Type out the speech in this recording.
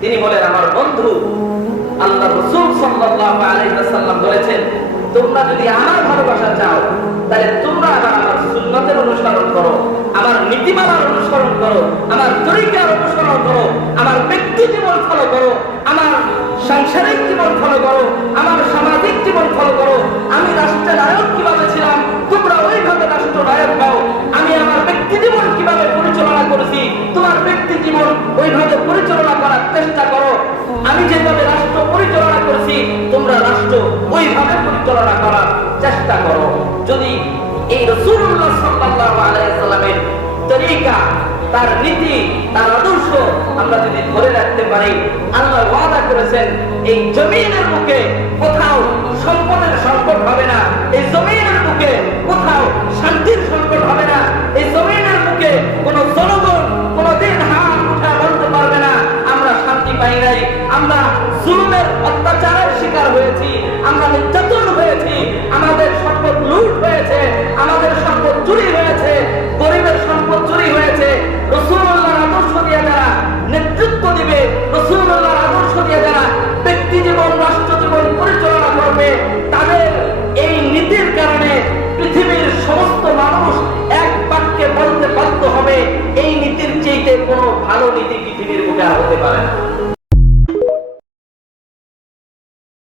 তিনি বলেন, আমার বন্ধু আল্লাহ রাসূল সাল্লাল্লাহু আলাইহি ওয়াসাল্লাম বলেছেন, তোমরা যদি আমার ভালোবাসা চাও তাহলে তোমরা আমার সুন্নতের অনুসরণ করো, আমার নীতিমালার অনুসরণ করো, আমার তরিকার অনুসরণ করো, আমার ব্যক্তি জীবন ফলো করো, আমার সাংসারিক জীবন ফলো করো, আমার সামাজিক জীবন ফলো করো। আমি রাষ্ট্রনায়ক কিভাবে ছিলাম তোমরা ওইভাবে রাষ্ট্রনায়ক হও। আমি আমার ব্যক্তি জীবন কিভাবে পরিচালনা করেছি তোমার ব্যক্তি জীবন ওইভাবে পরিচালনা করার চেষ্টা করো। আমি যেভাবে রাষ্ট্র পরিচালনা করেছি তোমরা রাষ্ট্র ওইভাবে পরিচালনা করার চেষ্টা করো। যদি এই রাসূলুল্লাহ সাল্লাল্লাহু আলাইহি ওয়াসাল্লামের তরিকা, তার নীতি, তার আদর্শ আমরা যদি ধরে রাখতে পারি, আল্লাহ ওয়াদা করেছেন এই জমিনের বুকে কোথাও সম্পদের সংকট হবে না, এই জমিনের বুকে কোথাও শান্তির সংকট হবে না, এই জমিনের বুকে কোনো জনগণ কোনোদিন হাত উঠা বলতে পারবে না আমরা শান্তি পাই নাই, আমরা জুলুমের অত্যাচারের শিকার হয়েছি, আমরা নির্যাতন হয়েছি, আমাদের সম্পদ লুট হয়েছে, আমাদের সম্পদ চুরি হয়েছে, গরিবের সম্পদ চুরি হয়েছে। রাসূলুল্লাহর আদর্শ দিয়ে যারা নেতৃত্ব দিবে, রাসূলুল্লাহর আদর্শ দিয়ে যারা ব্যক্তি জীবন রাষ্ট্র জীবন পরিচালনা করবে, তাদের এই নীতির কারণে পৃথিবীর সমস্ত মানুষ এক বাক্যে বলতে বাধ্য হবে, এই নীতির চাইতে কোনো ভালো নীতি পৃথিবীর বুকে আর হতে পারে না।